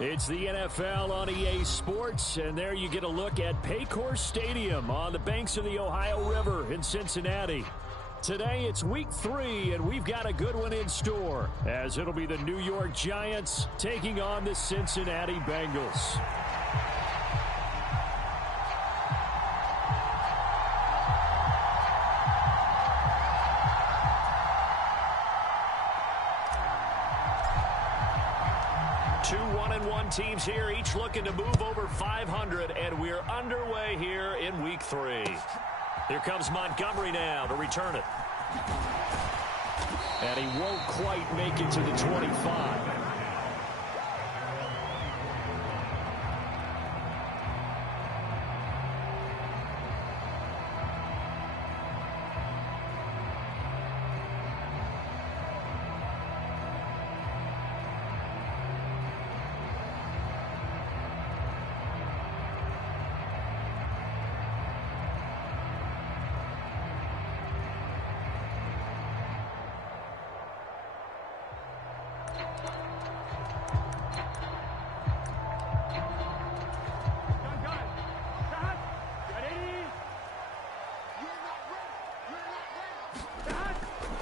It's the NFL on EA Sports, and there you get a look at Paycor Stadium on the banks of the Ohio River in Cincinnati. Today it's week 3, and we've got a good one in store, as it'll be the New York Giants taking on the Cincinnati Bengals. Two 1-1 teams here, each looking to move over 500, and we're underway here in week 3. Here comes Montgomery now to return it. And he won't quite make it to the 25.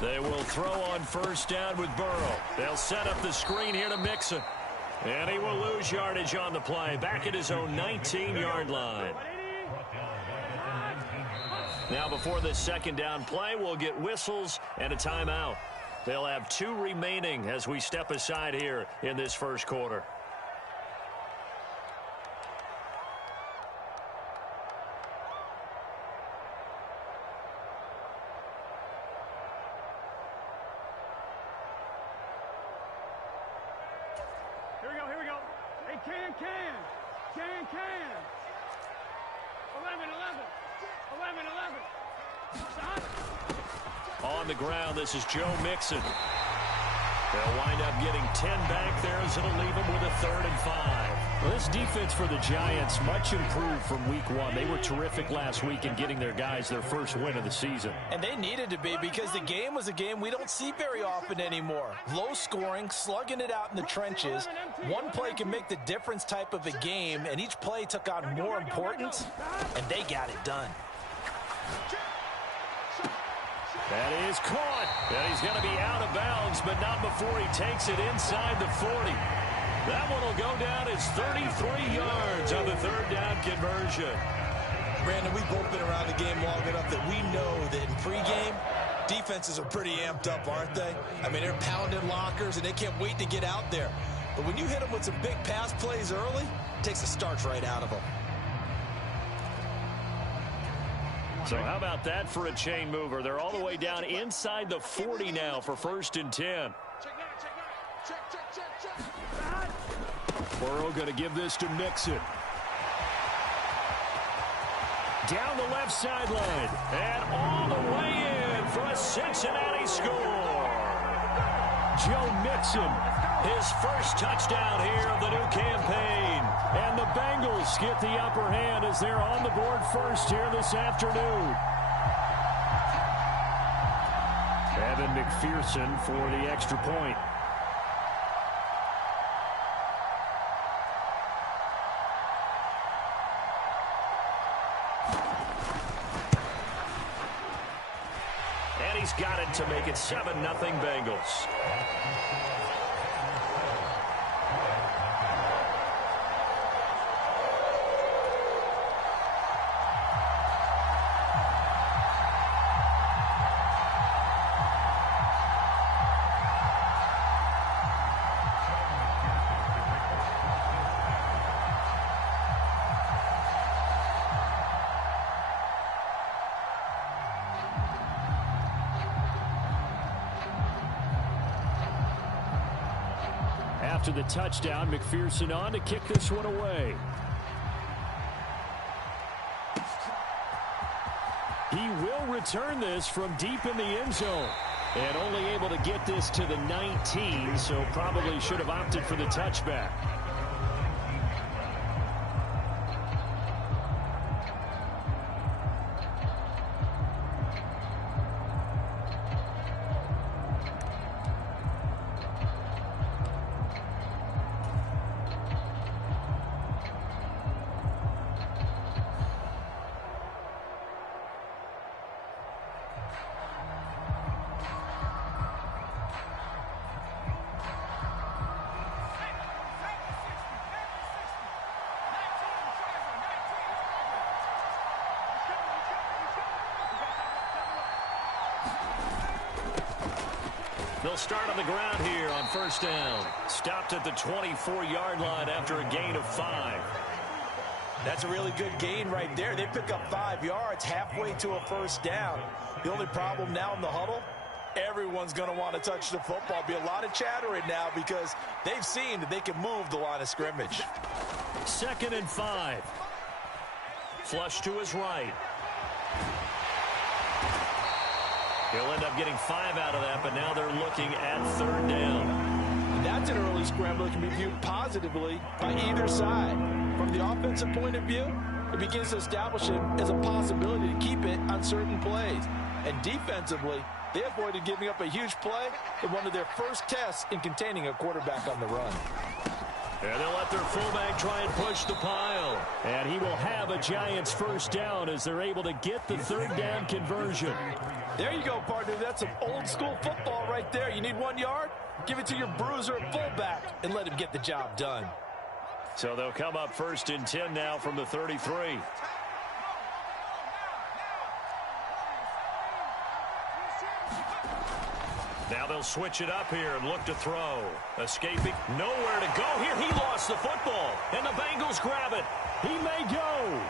They will throw on first down with Burrow. They'll set up the screen here to Mixon. And he will lose yardage on the play, back at his own 19-yard line. Now before this second down play, we'll get whistles and a timeout. They'll have 2 remaining as we step aside here in this first quarter. Here we go. Hey, can. 11. On the ground, this is Joe Mixon. They'll wind up getting 10 back there as it'll leave them with a 3rd and 5. Well, this defense for the Giants much improved from week 1. They were terrific last week in getting their guys their first win of the season. And they needed to be, because the game was a game we don't see very often anymore. Low scoring, slugging it out in the trenches. One play can make the difference type of a game, and each play took on more importance, and they got it done. That is caught. And he's going to be out of bounds, but not before he takes it inside the 40. That one will go down as 33 yards on the 3rd down conversion. Brandon, we've both been around the game long enough that we know that in pregame, defenses are pretty amped up, aren't they? I mean, they're pounding lockers, and they can't wait to get out there. But when you hit them with some big pass plays early, it takes the starch right out of them. So how about that for a chain mover? They're all the way down inside the 40 now for 1st and 10. Burrow going to give this to Mixon. Down the left sideline. And all the way in for a Cincinnati score. Joe Mixon, his first touchdown here of the new campaign. And the Bengals get the upper hand as they're on the board first here this afternoon. Evan McPherson for the extra point. And he's got it to make it 7-0 Bengals. After the touchdown, McPherson on to kick this one away. He will return this from deep in the end zone. And only able to get this to the 19, so probably should have opted for the touchback. They'll start on the ground here on first down. Stopped at the 24-yard line after a gain of 5. That's a really good gain right there. They pick up 5 yards halfway to a first down. The only problem now in the huddle, everyone's going to want to touch the football. Be a lot of chattering now because they've seen that they can move the line of scrimmage. 2nd and 5. Flush to his right. He'll end up getting 5 out of that, but now they're looking at 3rd down. That's an early scramble that can be viewed positively by either side. From the offensive point of view, it begins to establish it as a possibility to keep it on certain plays. And defensively, they avoided giving up a huge play in one of their first tests in containing a quarterback on the run. And they'll let their fullback try and push the pile. And he will have a Giants first down as they're able to get the 3rd down conversion. There you go, partner. That's some old school football right there. You need 1 yard? Give it to your bruiser at fullback and let him get the job done. So they'll come up 1st and 10 now from the 33. Now they'll switch it up here and look to throw. Escaping. Nowhere to go here. He lost the football. And the Bengals grab it. He may go.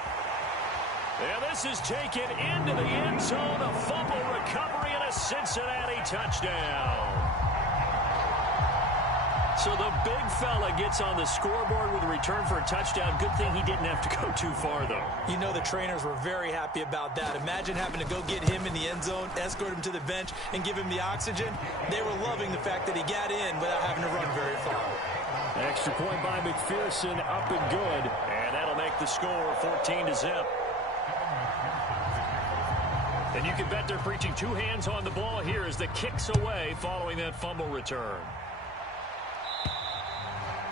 And this is taken into the end zone. A fumble recovery and a Cincinnati touchdown. So the big fella gets on the scoreboard with a return for a touchdown. Good thing he didn't have to go too far, though. You know the trainers were very happy about that. Imagine having to go get him in the end zone, escort him to the bench, and give him the oxygen. They were loving the fact that he got in without having to run very far. Extra point by McPherson, up and good. And that'll make the score 14-0. And you can bet they're preaching 2 hands on the ball here as the kick's away following that fumble return.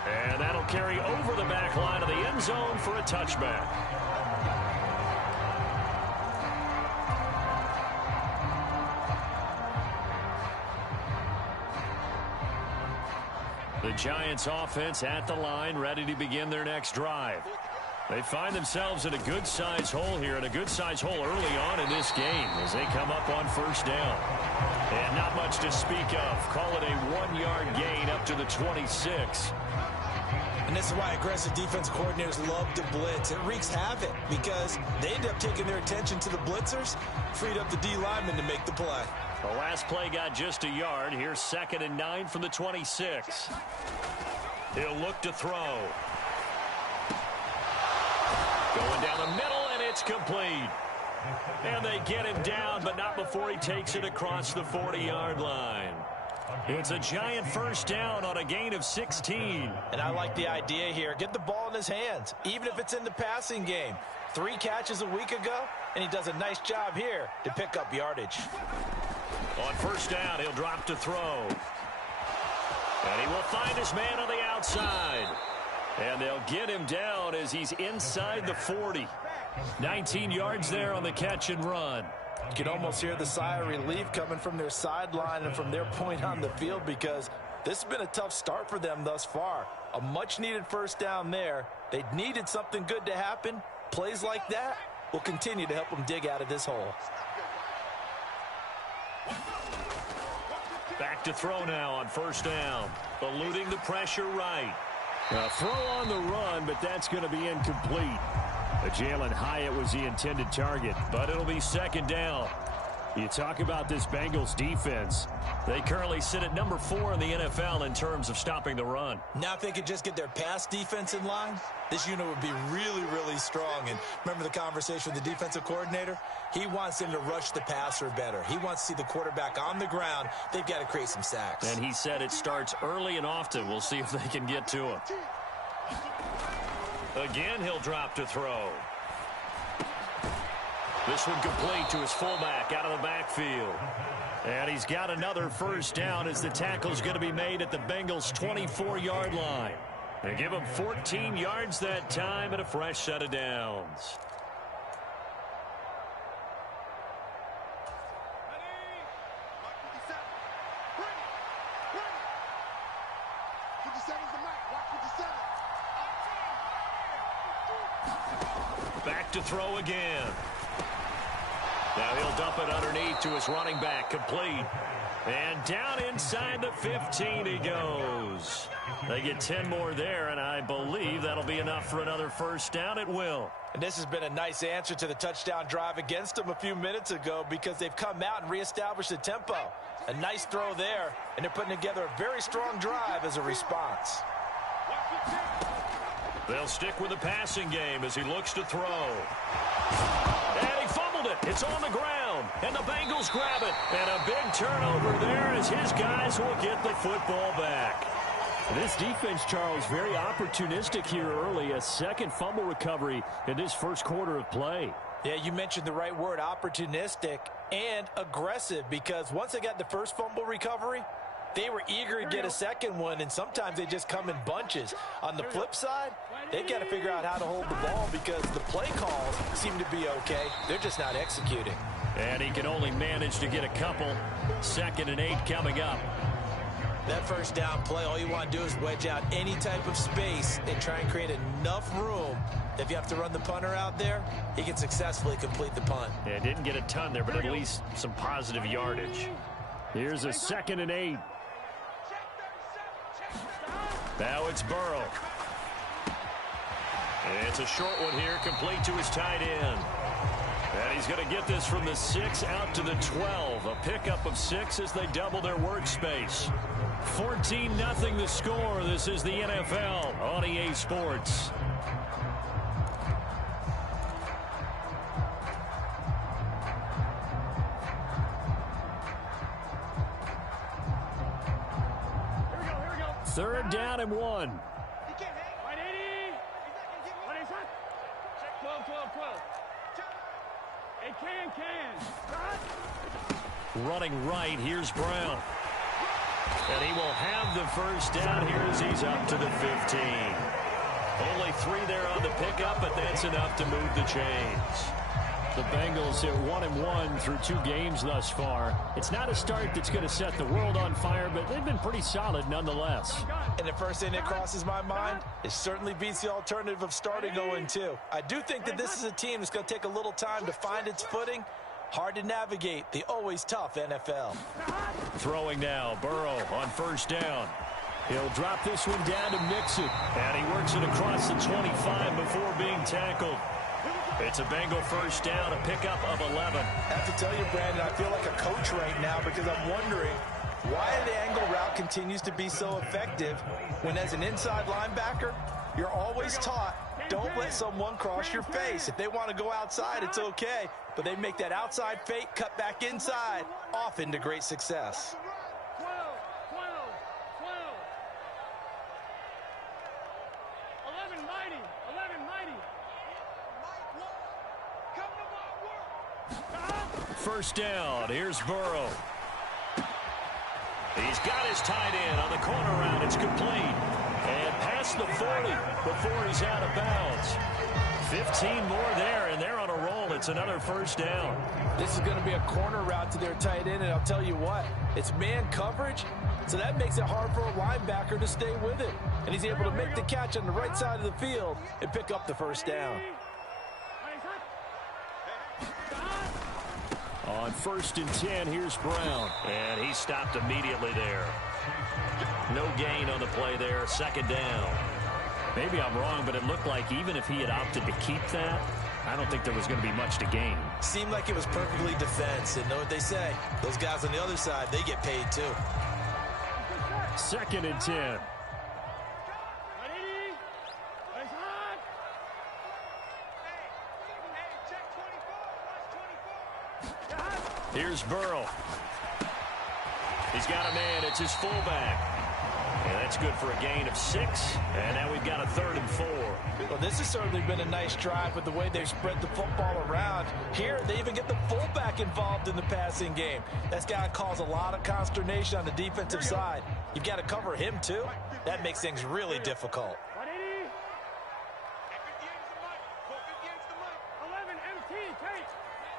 And that'll carry over the back line of the end zone for a touchback. The Giants offense at the line, ready to begin their next drive. They find themselves in a good-size hole here, and a good-size hole early on in this game as they come up on first down. And not much to speak of. Call it a 1-yard gain up to the 26. And this is why aggressive defense coordinators love to blitz. It wreaks havoc because they end up taking their attention to the blitzers, freed up the D lineman to make the play. The last play got just a yard. Here's 2nd and 9 from the 26. He'll look to throw. Going down the middle, and it's complete. And they get him down, but not before he takes it across the 40-yard line. It's a Giant first down on a gain of 16. And I like the idea here. Get the ball in his hands, even if it's in the passing game. 3 catches a week ago, and he does a nice job here to pick up yardage. On first down, he'll drop to throw. And he will find his man on the outside. And they'll get him down as he's inside the 40. 19 yards there on the catch and run. You can almost hear the sigh of relief coming from their sideline and from their point on the field because this has been a tough start for them thus far. A much-needed first down there. They needed something good to happen. Plays like that will continue to help them dig out of this hole. Back to throw now on first down. Eluding the pressure right. A throw on the run, but that's going to be incomplete. Jalen Hyatt was the intended target, but it'll be 2nd down. You talk about this Bengals defense. They currently sit at number 4 in the NFL in terms of stopping the run. Now if they could just get their pass defense in line, this unit would be really, really strong. And remember the conversation with the defensive coordinator? He wants them to rush the passer better. He wants to see the quarterback on the ground. They've got to create some sacks. And he said it starts early and often. We'll see if they can get to him. Again, he'll drop to throw. This one complete to his fullback out of the backfield. And he's got another first down as the tackle's going to be made at the Bengals' 24-yard line. They give him 14 yards that time and a fresh set of downs. Back to throw again. Now he'll dump it underneath to his running back, complete. And down inside the 15 he goes. They get 10 more there, and I believe that'll be enough for another first down. It will. And this has been a nice answer to the touchdown drive against them a few minutes ago because they've come out and reestablished the tempo. A nice throw there, and they're putting together a very strong drive as a response. They'll stick with the passing game as he looks to throw. And he fumbled it. It's on the ground. And the Bengals grab it. And a big turnover there as his guys will get the football back. This defense, Charles, very opportunistic here early. A second fumble recovery in this first quarter of play. Yeah, you mentioned the right word, opportunistic and aggressive, because once they got the first fumble recovery, they were eager to get a second one, and sometimes they just come in bunches. On the flip side, they've got to figure out how to hold the ball because the play calls seem to be okay. They're just not executing. And he can only manage to get a couple. 2nd and 8 coming up. That first down play, all you want to do is wedge out any type of space and try and create enough room. If you have to run the punter out there, he can successfully complete the punt. Yeah, didn't get a ton there, but at least some positive yardage. Here's a 2nd and 8. Now it's Burrow. And it's a short one here, complete to his tight end. And he's going to get this from the 6 out to the 12. A pickup of 6 as they double their workspace. 14-0 the score. This is the NFL on EA Sports. Here we go. 3rd down and 1. Right, 80. Right, he's hot. Check 12. Hey, can. Running right, here's Brown. And he will have the first down here as he's up to the 15. Only 3 there on the pickup, but that's enough to move the chains. The Bengals at 1-1 through 2 games thus far. It's not a start that's going to set the world on fire, but they've been pretty solid nonetheless. And the first thing that crosses my mind, it certainly beats the alternative of starting 0-2. I do think that this is a team that's going to take a little time to find its footing. Hard to navigate the always tough NFL. Throwing now, Burrow on first down. He'll drop this one down to Mixon. And he works it across the 25 before being tackled. It's a Bengal first down, a pickup of 11. I have to tell you, Brandon, I feel like a coach right now because I'm wondering why the angle route continues to be so effective when as an inside linebacker, you're always taught, don't let someone cross your face. If they want to go outside, it's okay. But they make that outside fake, cut back inside, often to great success. 12. 11 mighty. First down, here's Burrow. He's got his tight end on the corner route. It's complete. And past the 40 before he's out of bounds. 15 more there, and they're on a roll. It's another first down. This is going to be a corner route to their tight end, and I'll tell you what, it's man coverage, so that makes it hard for a linebacker to stay with it. And he's able to make the catch on the right side of the field and pick up the first down. On 1st and 10, here's Brown. And he stopped immediately there. No gain on the play there, 2nd down. Maybe I'm wrong, but it looked like even if he had opted to keep that, I don't think there was going to be much to gain. Seemed like it was perfectly defense, and know what they say. Those guys on the other side, they get paid too. 2nd and 10. Here's Burrow. He's got a man. It's his fullback. And that's good for a gain of 6. And now we've got a 3rd and 4. Well, this has certainly been a nice drive with the way they've spread the football around. Here, they even get the fullback involved in the passing game. That's got to cause a lot of consternation on the defensive side. You've got to cover him, too. That makes things really difficult. 11 MT, Kate.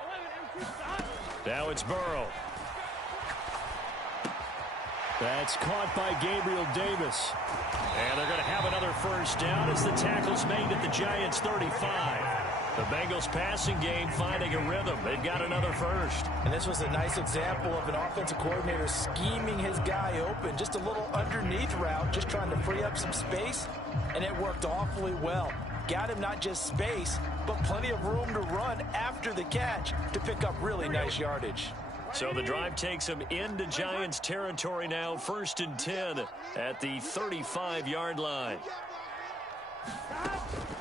11 MT, stop. Now it's Burrow. That's caught by Gabriel Davis. And they're going to have another first down as the tackle's made at the Giants' 35. The Bengals passing game finding a rhythm. They've got another first. And this was a nice example of an offensive coordinator scheming his guy open. Just a little underneath route, just trying to free up some space, and it worked awfully well. Got him not just space, but plenty of room to run after the catch to pick up really nice yardage. So the drive takes them into Giants territory now, 1st and 10 at the 35-yard line.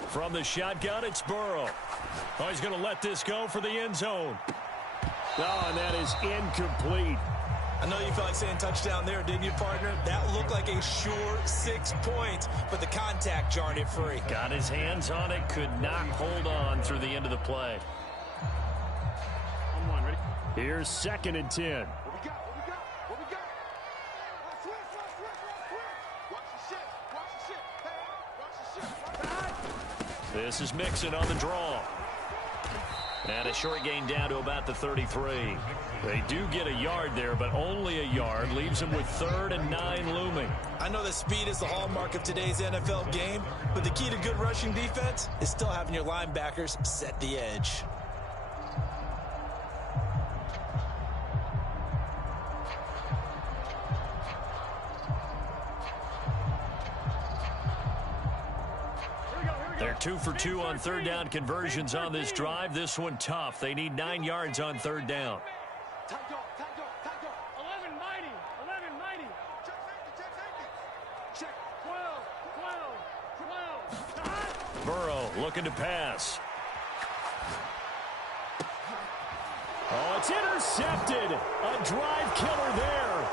From the shotgun, it's Burrow. Oh, he's going to let this go for the end zone. Oh, and that is incomplete. I know you felt like saying touchdown there, didn't you, partner? That looked like a sure 6 points, but the contact jarred it free. Got his hands on it, could not hold on through the end of the play. Here's 2nd and 10. This is Mixon on the draw. And a short gain down to about the 33. They do get a yard there, but only a yard. Leaves them with 3rd and 9 looming. I know that speed is the hallmark of today's NFL game, but the key to good rushing defense is still having your linebackers set the edge. They're 2 for 2 on 3rd down conversions on this drive. This one tough. They need 9 yards on 3rd down. 11 mighty. 11 mighty. Check. 12. Burrow looking to pass. Oh, it's intercepted. A drive killer there.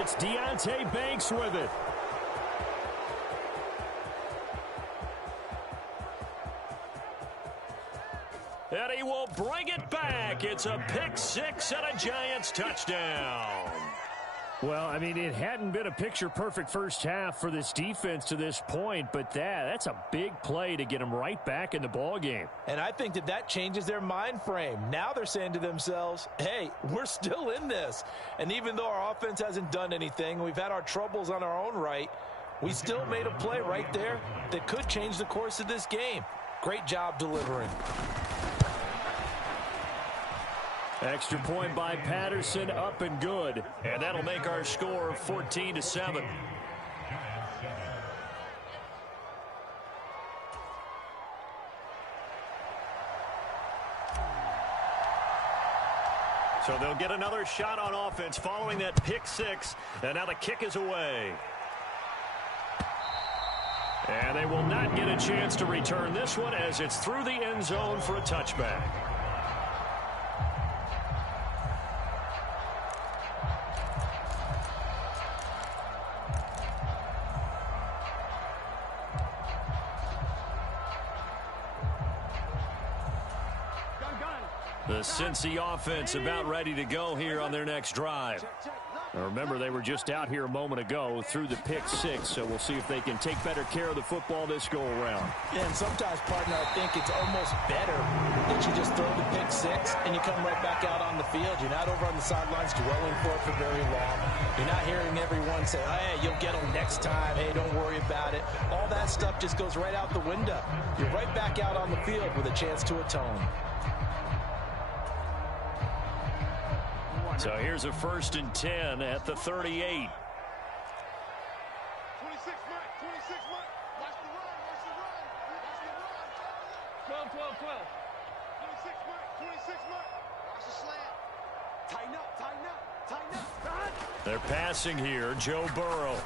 It's Deonte Banks with it. And he will bring it back. It's a pick 6 and a Giants touchdown. Well, I mean, it hadn't been a picture-perfect first half for this defense to this point, but that's a big play to get them right back in the ballgame. And I think that changes their mind frame. Now they're saying to themselves, hey, we're still in this. And even though our offense hasn't done anything, we've had our troubles on our own right, we still made a play right there that could change the course of this game. Great job delivering. Extra point by Patterson, up and good. And that'll make our score 14-7. So they'll get another shot on offense following that pick 6. And now the kick is away. And they will not get a chance to return this one as it's through the end zone for a touchback. The Cincy offense about ready to go here on their next drive. Now remember, they were just out here a moment ago through the pick 6, so we'll see if they can take better care of the football this go-around. Yeah, and sometimes, partner, I think it's almost better that you just throw the pick 6 and you come right back out on the field. You're not over on the sidelines dwelling for it for very long. You're not hearing everyone say, hey, you'll get them next time. Hey, don't worry about it. All that stuff just goes right out the window. You're right back out on the field with a chance to atone. So here's a 1st and 10 at the 38. 26 Mike. 26 Mike. Watch the run. Watch the run. Watch the run. 12. 26 Mike. 26 Mike. Watch the slant. Tighten up. They're passing here. Joe Burrow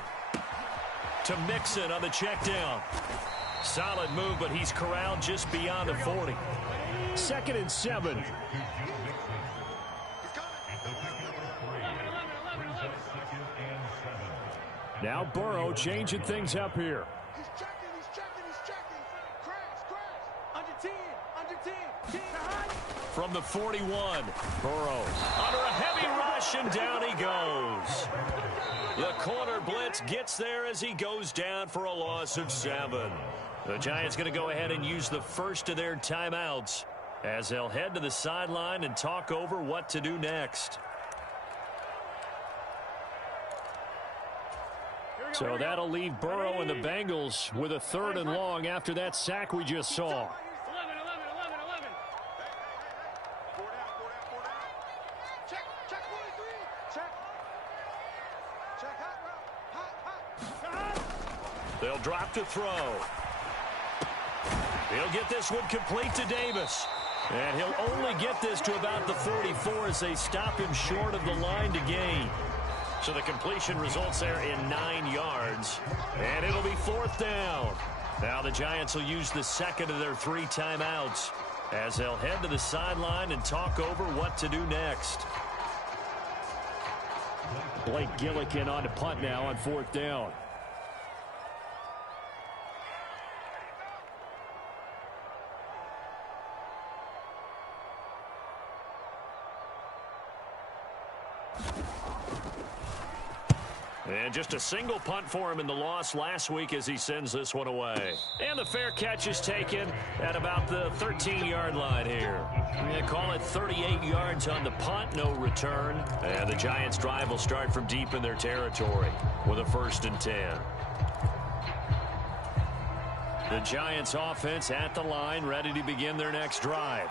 to Mixon on the check down. Solid move, but he's corralled just beyond the 40. 2nd and 7. Now Burrow changing things up here. He's checking. Crash. Under 10. From the 41, Burrow under a heavy rush, and down he goes. The corner blitz gets there as he goes down for a loss of 7. The Giants going to go ahead and use the first of their timeouts as they'll head to the sideline and talk over what to do next. So that'll leave Burrow and the Bengals with a 3rd and long after that sack we just saw. They'll drop to throw. He'll get this one complete to Davis. And he'll only get this to about the 44 as they stop him short of the line to gain. So the completion results there in 9 yards. And it'll be 4th down. Now the Giants will use the second of their 3 timeouts as they'll head to the sideline and talk over what to do next. Blake Gillikin on to punt now on 4th down. And just a single punt for him in the loss last week as he sends this one away. And the fair catch is taken at about the 13-yard line here. They call it 38 yards on the punt, no return. And the Giants' drive will start from deep in their territory with a 1st and 10. The Giants' offense at the line, ready to begin their next drive.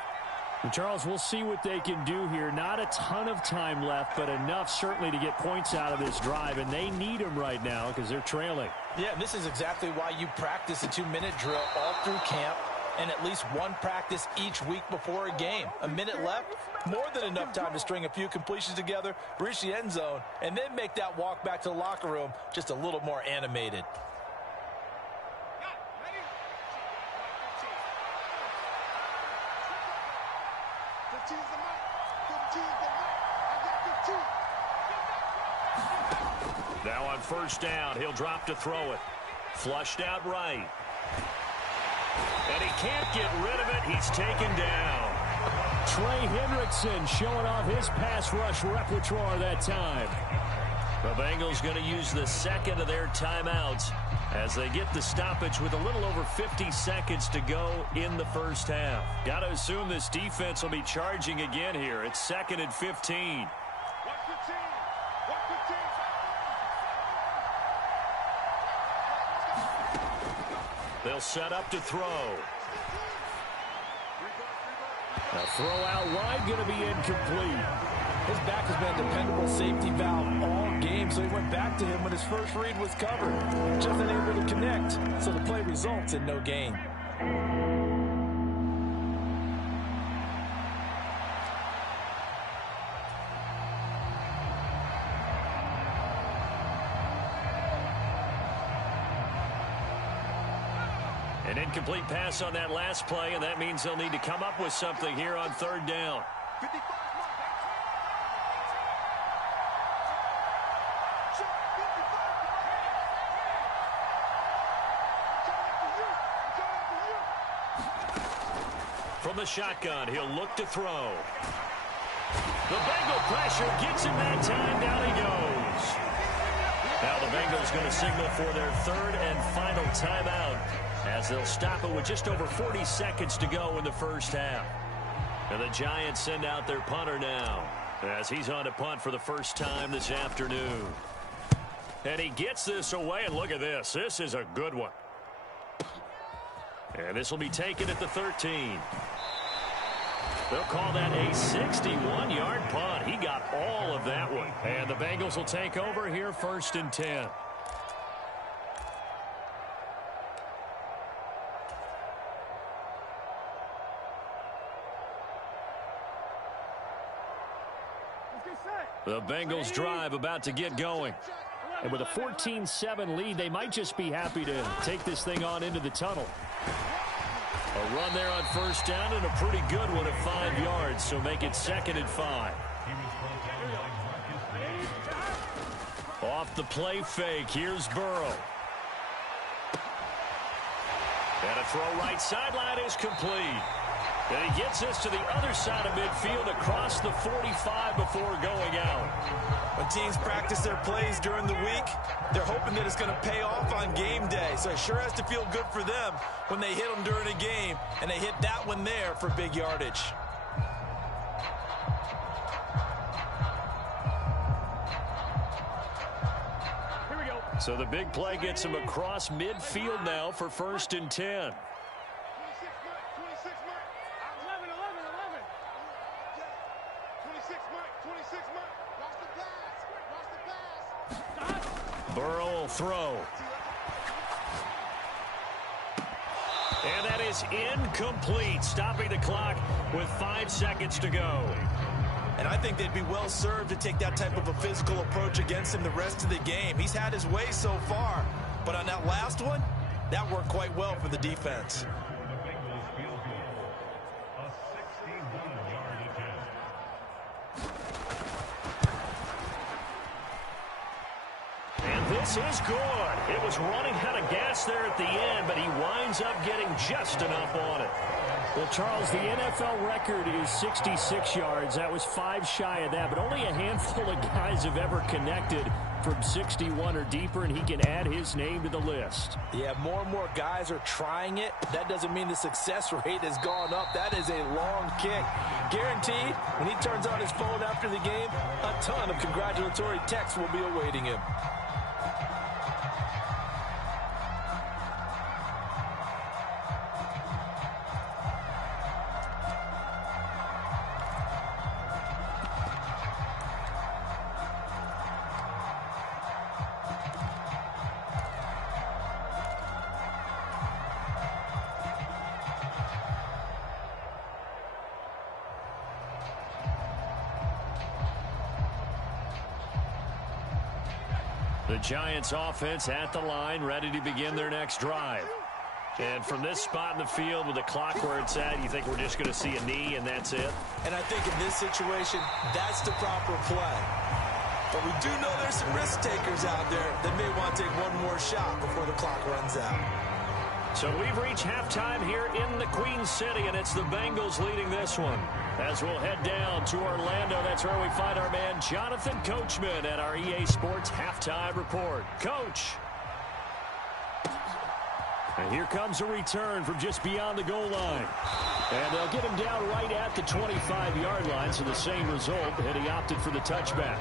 And Charles, we'll see what they can do here. Not a ton of time left, but enough certainly to get points out of this drive, and they need them right now because they're trailing. Yeah, and this is exactly why you practice a 2-minute drill all through camp and at least one practice each week before a game. A minute left, more than enough time to string a few completions together, reach the end zone, and then make that walk back to the locker room just a little more animated. Now on 1st down, he'll drop to throw it. Flushed out right. And he can't get rid of it. He's taken down. Trey Hendrickson showing off his pass rush repertoire that time. The Bengals going to use the second of their timeouts as they get the stoppage with a little over 50 seconds to go in the first half. Got to assume this defense will be charging again here. It's 2nd and 15. They'll set up to throw. A throw out wide going to be incomplete. His back has been a dependable safety valve all game, so he went back to him when his first read was covered. Just unable to connect, so the play results in no gain. An incomplete pass on that last play, and that means they'll need to come up with something here on 3rd down. From the shotgun, he'll look to throw. The Bengal pressure gets him that time. Down he goes. Now the Bengals going to signal for their 3rd and final timeout as they'll stop it with just over 40 seconds to go in the first half. And the Giants send out their punter now as he's on to punt for the first time this afternoon. And he gets this away, and look at this. This is a good one. And this will be taken at the 13. They'll call that a 61-yard punt. He got all of that one. And the Bengals will take over here 1st and 10. The Bengals drive about to get going. And with a 14-7 lead, they might just be happy to take this thing on into the tunnel. A run there on 1st down and a pretty good one at 5 yards, so make it 2nd and 5. Off the play fake, here's Burrow. And a throw right sideline is complete. And he gets this to the other side of midfield across the 45 before going out. When teams practice their plays during the week, they're hoping that it's going to pay off on game day. So it sure has to feel good for them when they hit them during a game, and they hit that one there for big yardage. Here we go. So the big play gets him across midfield now for 1st and 10. Burrow will throw. And that is incomplete, stopping the clock with 5 seconds to go. And I think they'd be well served to take that type of a physical approach against him the rest of the game. He's had his way so far, but on that last one, that worked quite well for the defense. This is good. It was running out of gas there at the end, but he winds up getting just enough on it. Well, Charles, the NFL record is 66 yards. That was 5 shy of that, but only a handful of guys have ever connected from 61 or deeper, and he can add his name to the list. Yeah, more and more guys are trying it. That doesn't mean the success rate has gone up. That is a long kick. Guaranteed, when he turns on his phone after the game, a ton of congratulatory texts will be awaiting him. The Giants offense at the line, ready to begin their next drive. And from this spot in the field with the clock where it's at, you think we're just going to see a knee and that's it? And I think in this situation, that's the proper play. But we do know there's some risk takers out there that may want to take one more shot before the clock runs out. So we've reached halftime here in the Queen City, and it's the Bengals leading this one. As we'll head down to Orlando, that's where we find our man Jonathan Coachman at our EA Sports Halftime Report. Coach. And here comes a return from just beyond the goal line. And they'll get him down right at the 25-yard line, so the same result, and he opted for the touchback.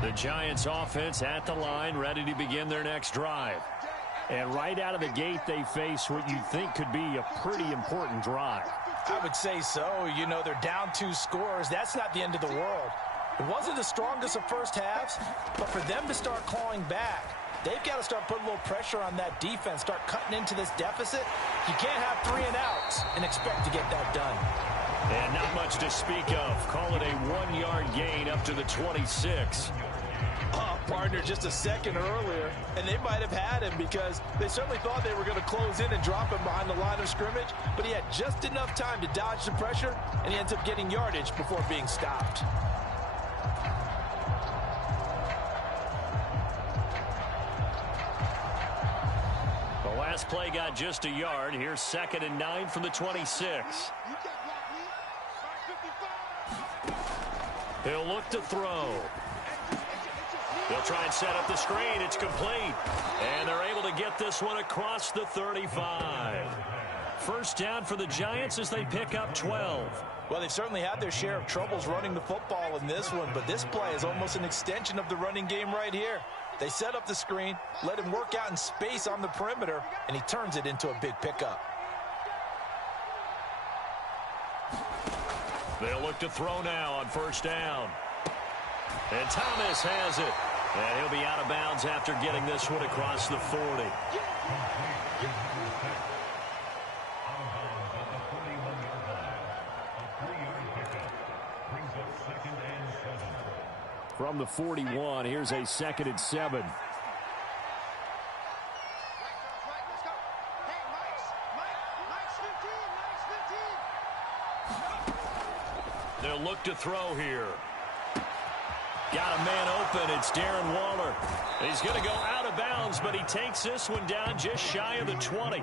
The Giants offense at the line, ready to begin their next drive. And right out of the gate, they face what you'd think could be a pretty important drive. I would say so. You know, they're down 2 scores. That's not the end of the world. It wasn't the strongest of first halves, but for them to start clawing back, they've got to start putting a little pressure on that defense, start cutting into this deficit. You can't have 3 and outs and expect to get that done. And not much to speak of. Call it a 1-yard gain up to the 26. Partner just a second earlier, and they might have had him because they certainly thought they were going to close in and drop him behind the line of scrimmage, but he had just enough time to dodge the pressure, and he ends up getting yardage before being stopped. The last play got just a yard. Here's 2nd and 9 from the 26. He'll look to throw. They'll try and set up the screen. It's complete. And they're able to get this one across the 35. First down for the Giants as they pick up 12. Well, they've certainly had their share of troubles running the football in this one, but this play is almost an extension of the running game right here. They set up the screen, let him work out in space on the perimeter, and he turns it into a big pickup. They'll look to throw now on first down. And Thomas has it. And he'll be out of bounds after getting this one across the 40. From the 41, here's a 2nd and 7. They'll look to throw here. Got a man open. It's Darren Waller. He's going to go out of bounds, but he takes this one down just shy of the 20.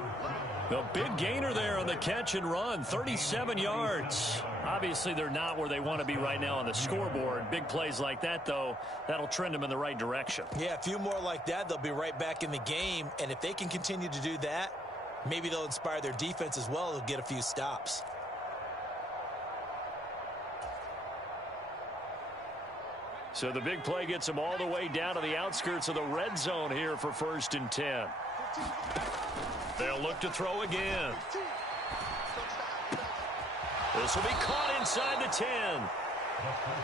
The big gainer there on the catch and run, 37 yards. Obviously, they're not where they want to be right now on the scoreboard. Big plays like that, though, that'll trend them in the right direction. Yeah, a few more like that, they'll be right back in the game. And if they can continue to do that, maybe they'll inspire their defense as well. They'll get a few stops. So the big play gets him all the way down to the outskirts of the red zone here for 1st and 10. They'll look to throw again. This will be caught inside the 10.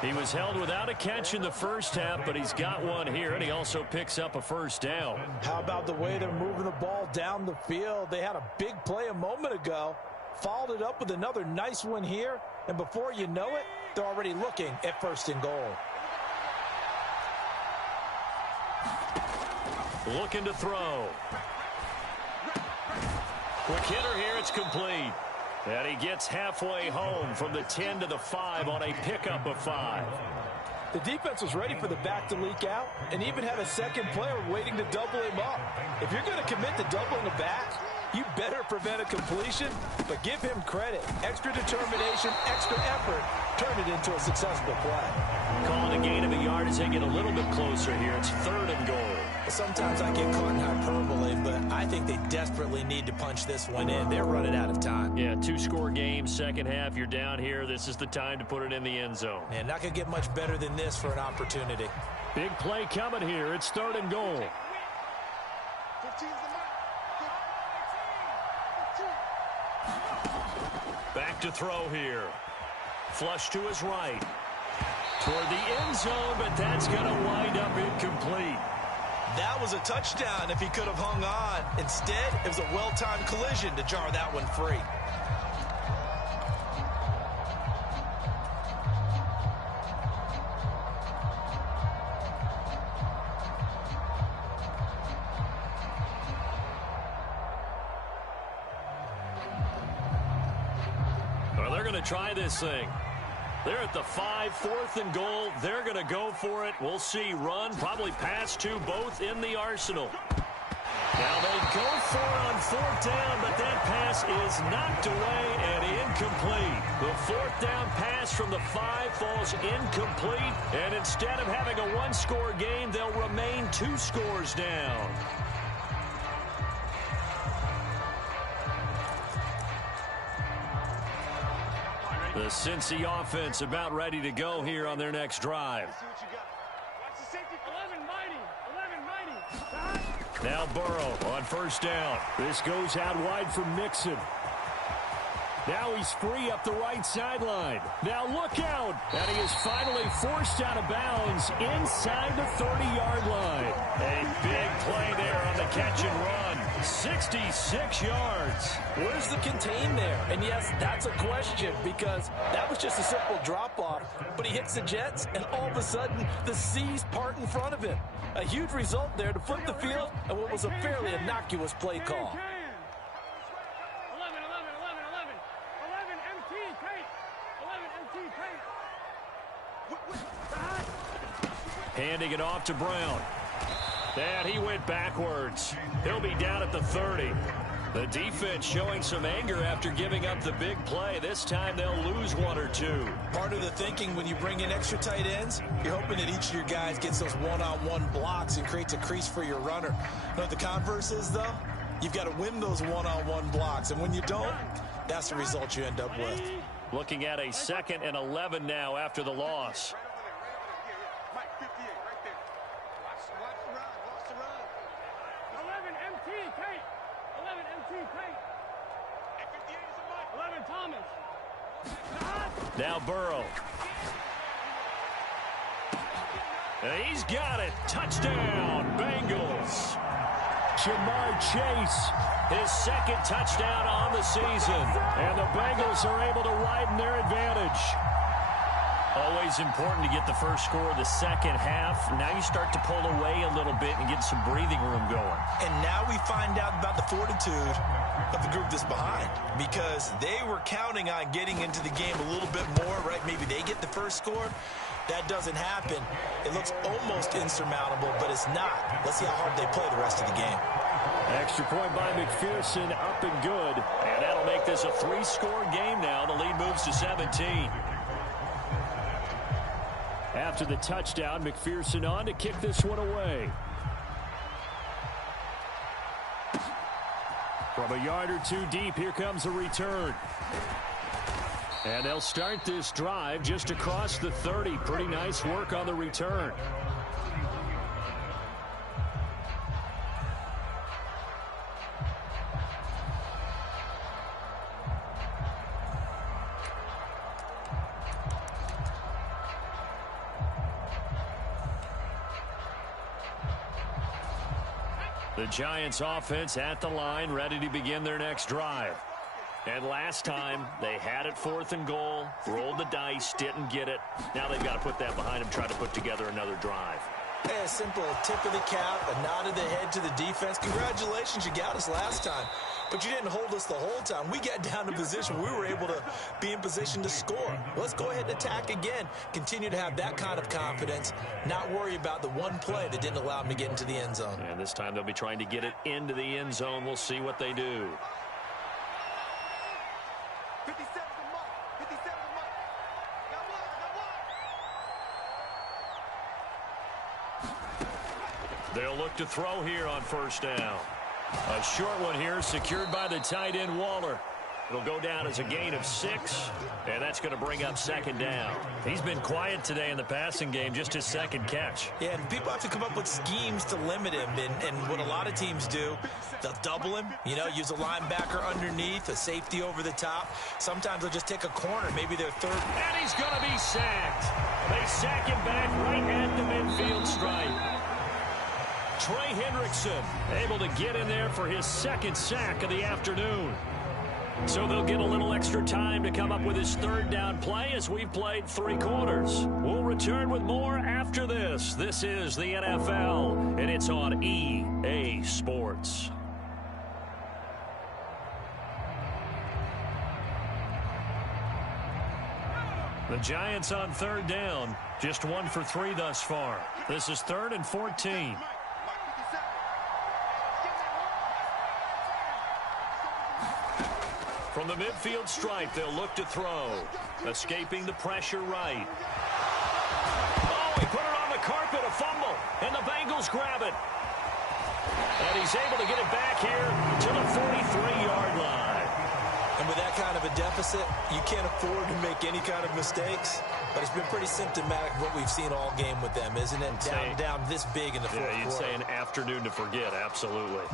He was held without a catch in the first half, but he's got one here, and he also picks up a 1st down. How about the way they're moving the ball down the field? They had a big play a moment ago, followed it up with another nice one here, and before you know it, they're already looking at 1st and goal. Looking to throw. Quick hitter here, it's complete. And he gets halfway home from the 10 to the 5 on a pickup of 5. The defense was ready for the back to leak out and even had a second player waiting to double him up. If you're going to commit to doubling the back, you better prevent a completion, but give him credit. Extra determination, extra effort, turn it into a successful play. Calling a gain of a yard as they get a little bit closer here. It's 3rd and goal. Sometimes I get caught in hyperbole, but I think they desperately need to punch this one in. They're running out of time. Yeah, 2-score game, second half, you're down here. This is the time to put it in the end zone. And not going to get much better than this for an opportunity. Big play coming here. It's 3rd and goal. 15's the mark. Back to throw here. Flush to his right. Toward the end zone, but that's going to wind up incomplete. That was a touchdown if he could have hung on. Instead, it was a well-timed collision to jar that one free. Well, they're going to try this thing. They're at the 5, 4th and goal. They're going to go for it. We'll see. Run, probably pass to both in the arsenal. Now they go for it on 4th down, but that pass is knocked away and incomplete. The 4th down pass from the 5 falls incomplete, and instead of having a 1-score game, they'll remain 2 scores down. The Cincy offense about ready to go here on their next drive. Now Burrow on 1st down. This goes out wide for Mixon. Now he's free up the right sideline. Now look out. And he is finally forced out of bounds inside the 30-yard line. A big play there on the catch and run. 66 yards. Where's the contain there? And yes, that's a question because that was just a simple drop-off. But he hits the Jets, and all of a sudden, the seas part in front of him. A huge result there to flip the field and what was a fairly innocuous play call. 11 MT, Kate. 11 MT, Kate. Handing it off to Brown. And he went backwards. He'll be down at the 30. The defense showing some anger after giving up the big play. This time they'll lose 1 or 2. Part of the thinking when you bring in extra tight ends, you're hoping that each of your guys gets those one-on-one blocks and creates a crease for your runner. You know what the converse is, though? You've got to win those one-on-one blocks, and when you don't, that's the result you end up with. Looking at a 2nd and 11 now after the loss. Mike, 58, right there. Watch the run, watch the run. 11 MT, Kate. 11 MT, Kate. And 58 is a Mike. 11 Thomas. Now Burrow. And he's got it. Touchdown, Bengals. Jamar Chase, his 2nd touchdown on the season. And the Bengals are able to widen their advantage. Always important to get the first score of the second half. Now you start to pull away a little bit and get some breathing room going. And now we find out about the fortitude of the group that's behind, because they were counting on getting into the game a little bit more, right? Maybe they get the first score. That doesn't happen. It looks almost insurmountable, but it's not. Let's see how hard they play the rest of the game. Extra point by McPherson, up and good. And that'll make this a 3-score game now. The lead moves to 17. After the touchdown, McPherson on to kick this one away. From a yard or 2 deep, here comes a return. And they'll start this drive just across the 30. Pretty nice work on the return. The Giants offense at the line, ready to begin their next drive. And last time, they had it 4th and goal, rolled the dice, didn't get it. Now they've got to put that behind them, try to put together another drive. Hey, a simple tip of the cap, a nod of the head to the defense. Congratulations, you got us last time. But you didn't hold us the whole time. We got down to position. We were able to be in position to score. Let's go ahead and attack again. Continue to have that kind of confidence. Not worry about the one play that didn't allow them to get into the end zone. And this time they'll be trying to get it into the end zone. We'll see what they do. 57 to Mike. 57 to Mike. Got one. They'll look to throw here on 1st down. A short one here, secured by the tight end Waller. It'll go down as a gain of 6, and that's going to bring up 2nd down. He's been quiet today in the passing game, just his 2nd catch. Yeah, and people have to come up with schemes to limit him, and what a lot of teams do, they'll double him, use a linebacker underneath, a safety over the top. Sometimes they'll just take a corner, maybe their 3rd. And he's going to be sacked. They sack him back right at the midfield stripe. Trey Hendrickson able to get in there for his 2nd sack of the afternoon. So they'll get a little extra time to come up with his 3rd down play as we've played 3 quarters. We'll return with more after this. This is the NFL, and it's on EA Sports. The Giants on 3rd down, just 1 for 3 thus far. This is 3rd and 14. From the midfield stripe, they'll look to throw. Escaping the pressure right. Oh, he put it on the carpet, a fumble, and the Bengals grab it. And he's able to get it back here to the 43-yard line. And with that kind of a deficit, you can't afford to make any kind of mistakes. But it's been pretty symptomatic of what we've seen all game with them, isn't it? Down this big in the 4th quarter. Yeah, you'd say an afternoon to forget, absolutely.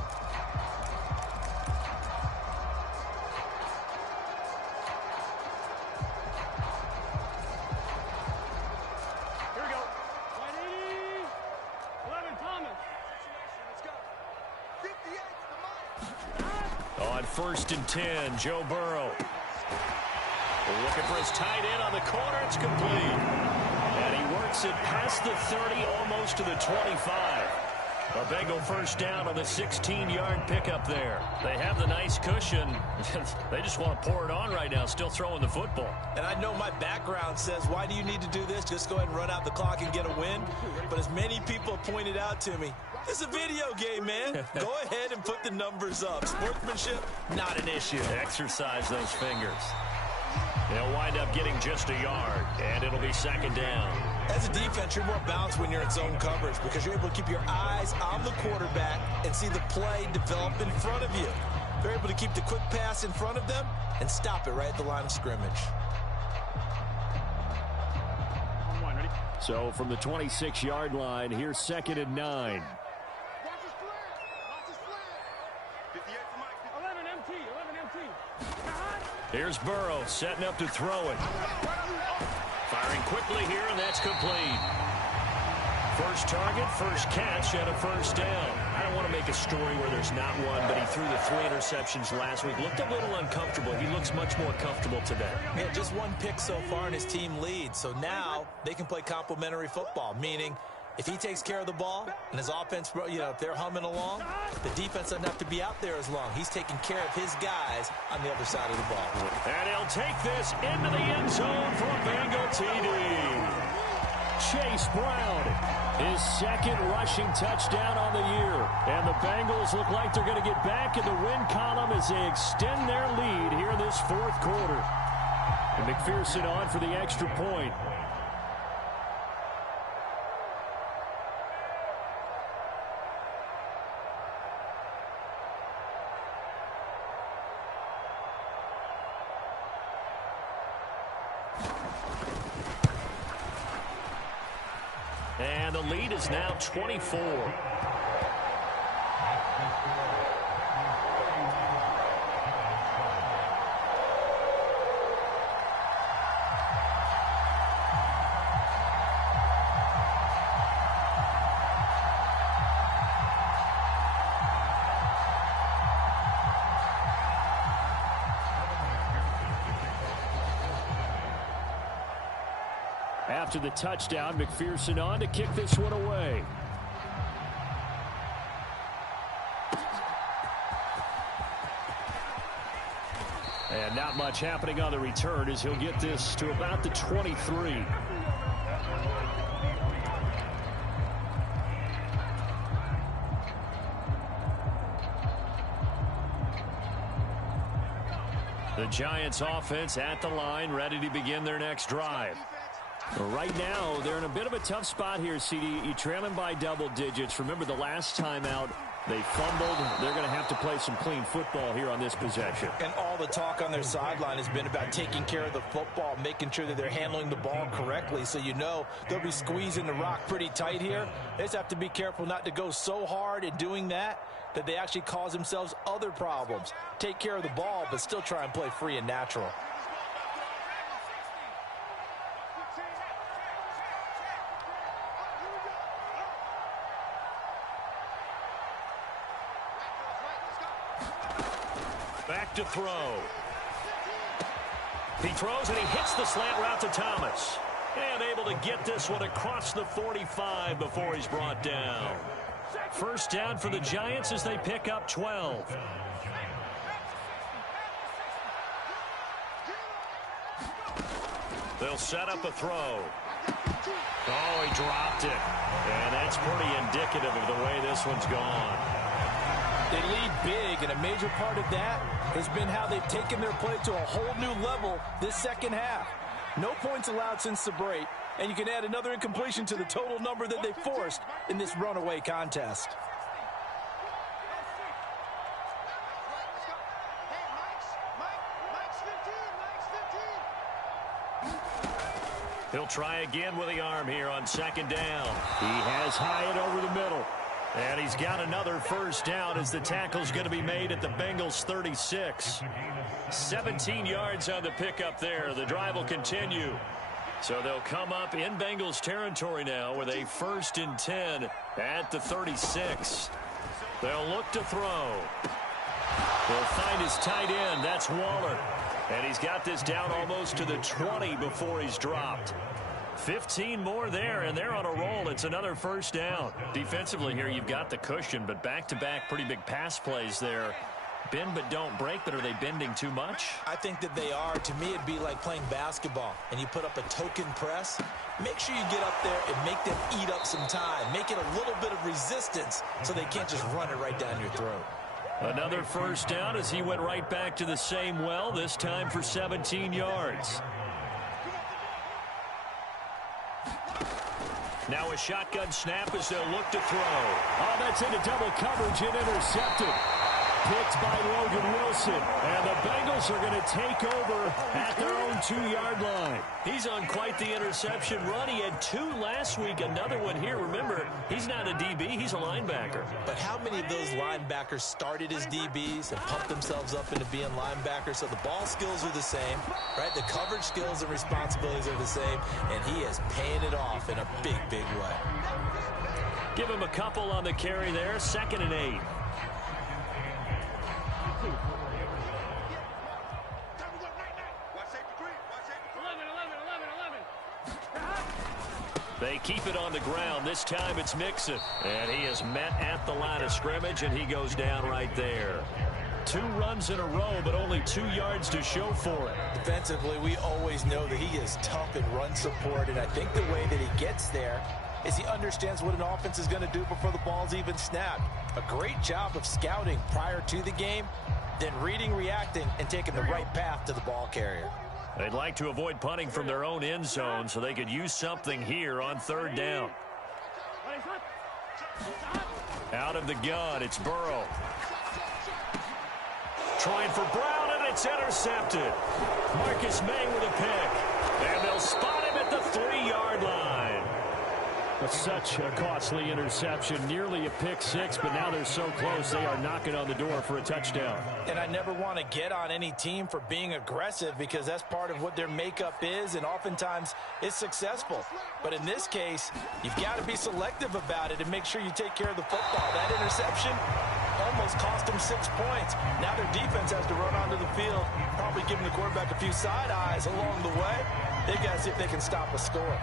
On 1st and 10, Joe Burrow. Looking for his tight end on the corner. It's complete. And he works it past the 30, almost to the 25. A Bengal 1st down on the 16-yard pickup there. They have the nice cushion. They just want to pour it on right now, still throwing the football. And I know my background says, why do you need to do this? Just go ahead and run out the clock and get a win. But as many people have pointed out to me, it's a video game, man. Go ahead and put the numbers up. Sportsmanship, not an issue. Exercise those fingers. They'll wind up getting just a yard, and it'll be 2nd down. As a defense, you're more balanced when you're in zone coverage because you're able to keep your eyes on the quarterback and see the play develop in front of you. They're able to keep the quick pass in front of them and stop it right at the line of scrimmage. So from the 26-yard line, here's 2nd and 9. Here's Burrow setting up to throw it. Firing quickly here, and that's complete. First target, first catch, and a 1st down. I don't want to make a story where there's not one, but he threw the 3 interceptions last week. Looked a little uncomfortable. He looks much more comfortable today. Yeah, just 1 pick so far, and his team leads. So now they can play complementary football, meaning if he takes care of the ball and his offense, if they're humming along, the defense doesn't have to be out there as long. He's taking care of his guys on the other side of the ball. And he'll take this into the end zone for a Bengal TD. Chase Brown, his 2nd rushing touchdown on the year. And the Bengals look like they're going to get back in the win column as they extend their lead here in this 4th quarter. And McPherson on for the extra point. And the lead is now 24. After the touchdown, McPherson on to kick this one away. And not much happening on the return as he'll get this to about the 23. The Giants offense at the line, ready to begin their next drive. Right now, they're in a bit of a tough spot here, CD. You're trailing by double digits. Remember the last time out, they fumbled. They're going to have to play some clean football here on this possession. And all the talk on their sideline has been about taking care of the football, making sure that they're handling the ball correctly. So you know they'll be squeezing the rock pretty tight here. They just have to be careful not to go so hard in doing that they actually cause themselves other problems. Take care of the ball, but still try and play free and natural. Back to throw. He throws and he hits the slant route to Thomas. And able to get this one across the 45 before he's brought down. First down for the Giants as they pick up 12. They'll set up a throw. Oh, he dropped it. And that's pretty indicative of the way this one's gone. They lead big, and a major part of that has been how they've taken their play to a whole new level this second half. No points allowed since the break, and you can add another incompletion to the total number that they forced in this runaway contest. He'll try again with the arm here on second down. He has Hyatt over the middle. And he's got another first down as the tackle's going to be made at the Bengals 36. 17 yards on the pickup there. The drive will continue. So they'll come up in Bengals territory now with a 1st and 10 at the 36. They'll look to throw. They'll find his tight end. That's Waller. And he's got this down almost to the 20 before he's dropped. 15 more there, and they're on a roll. It's another first down. Defensively here, you've got the cushion, but back-to-back pretty big pass plays there. Bend but don't break, but are they bending too much? I think that they are. To me, it'd be like playing basketball, and you put up a token press. Make sure you get up there and make them eat up some time. Make it a little bit of resistance so they can't just run it right down your throat. Another first down as he went right back to the same well, this time for 17 yards. Now a shotgun snap as they'll look to throw. Oh, that's into double coverage and intercepted. Picked by Logan Wilson. And the Bengals are going to take over at their own 2-yard line. He's on quite the interception run. He had 2 last week, another one here. Remember, he's not a DB, he's a linebacker. But how many of those linebackers started as DBs and pumped themselves up into being linebackers? So the ball skills are the same, right? The coverage skills and responsibilities are the same, and he is paying it off in a big, big way. Give him a couple on the carry there, 2nd and 8. They keep it on the ground. This time it's Mixon. And he is met at the line of scrimmage, and he goes down right there. 2 runs in a row, but only 2 yards to show for it. Defensively, we always know that he is tough in run support, and I think the way that he gets there is he understands what an offense is going to do before the ball's even snapped. A great job of scouting prior to the game, then reading, reacting, and taking the right path to the ball carrier. They'd like to avoid punting from their own end zone so they could use something here on 3rd down. Out of the gun, it's Burrow. Trying for Brown, and it's intercepted. Marcus May with a pick. And they'll spot him at the 3-yard line. Such a costly interception, nearly a pick six, but now they're so close they are knocking on the door for a touchdown. And I never want to get on any team for being aggressive because that's part of what their makeup is, and oftentimes it's successful. But in this case, you've got to be selective about it and make sure you take care of the football. That interception almost cost them 6 points. Now their defense has to run onto the field, probably giving the quarterback a few side eyes along the way. They've got to see if they can stop a score.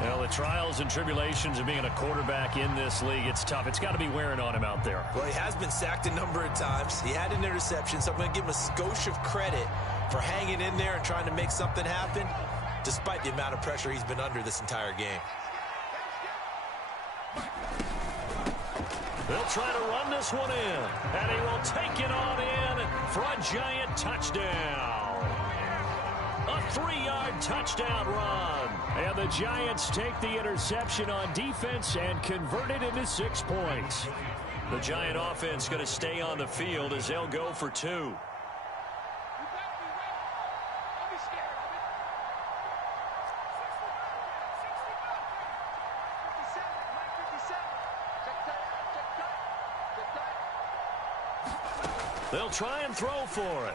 Well, the trials and tribulations of being a quarterback in this league, it's tough. It's got to be wearing on him out there. Well, he has been sacked a number of times. He had an interception, so I'm going to give him a skosh of credit for hanging in there and trying to make something happen, despite the amount of pressure he's been under this entire game. They'll try to run this one in, and he will take it on in for a giant touchdown. A 3-yard touchdown run. And the Giants take the interception on defense and convert it into 6 points. The Giant offense going to stay on the field as they'll go for 2. They'll try and throw for it.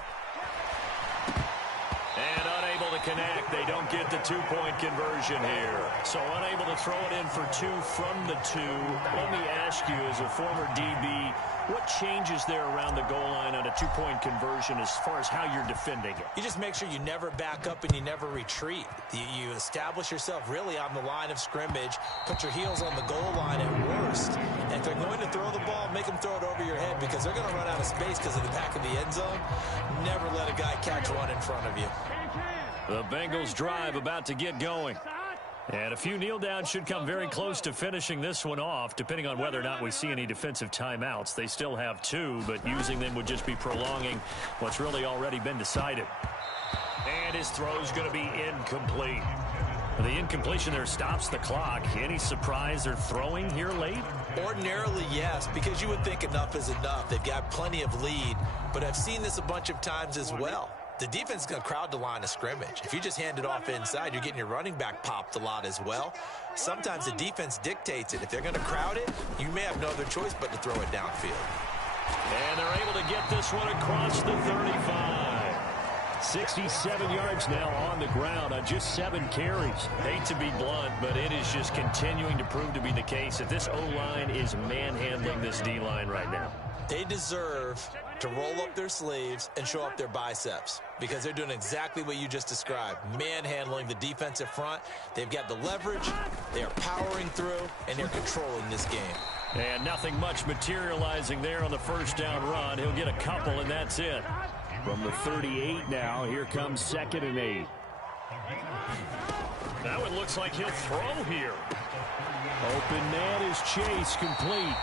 And unable to connect. They don't get the 2-point conversion here. So unable to throw it in for 2 from the 2. Let me ask you, as a former DB, what changes there around the goal line on a 2-point conversion as far as how you're defending it? You just make sure you never back up and you never retreat. You establish yourself really on the line of scrimmage, put your heels on the goal line at worst. And if they're going to throw the ball, make them throw it over your head because they're going to run out of space because of the back of the end zone. Never let a guy catch one in front of you. The Bengals drive about to get going. And a few kneel downs should come very close to finishing this one off, depending on whether or not we see any defensive timeouts. They still have 2, but using them would just be prolonging what's really already been decided. And his throw's going to be incomplete. The incompletion there stops the clock. Any surprise they're throwing here late? Ordinarily, yes, because you would think enough is enough. They've got plenty of lead, but I've seen this a bunch of times as well. The defense is going to crowd the line of scrimmage. If you just hand it off inside, you're getting your running back popped a lot as well. Sometimes the defense dictates it. If they're going to crowd it, you may have no other choice but to throw it downfield. And they're able to get this one across the 35. 67 yards now on the ground on just 7 carries. Hate to be blunt, but it is just continuing to prove to be the case that this O-line is manhandling this D-line right now. They deserve to roll up their sleeves and show up their biceps because they're doing exactly what you just described, manhandling the defensive front. They've got the leverage, they are powering through, and they're controlling this game. And nothing much materializing there on the first down run. He'll get a couple, and that's it. From the 38 now, here comes 2nd and 8. Now it looks like he'll throw here. Open man is Chase, complete.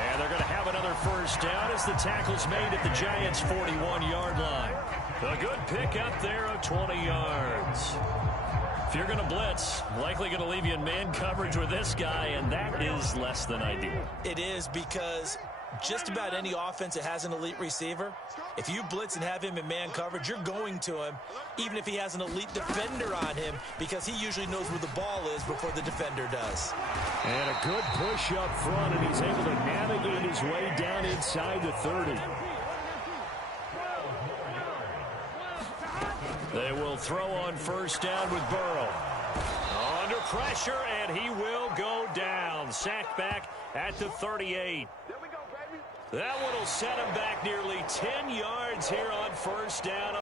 And they're going to have another first down as the tackle's made at the Giants' 41-yard line. A good pickup there of 20 yards. If you're going to blitz, likely going to leave you in man coverage with this guy, and that is less than ideal. It is because just about any offense that has an elite receiver, if you blitz and have him in man coverage, you're going to him, even if he has an elite defender on him, because he usually knows where the ball is before the defender does. And a good push up front, and he's able to navigate his way down inside the 30. They will throw on first down with Burrow. Under pressure, and he will go down. Sacked back at the 38. That one will set him back nearly 10 yards here on first down.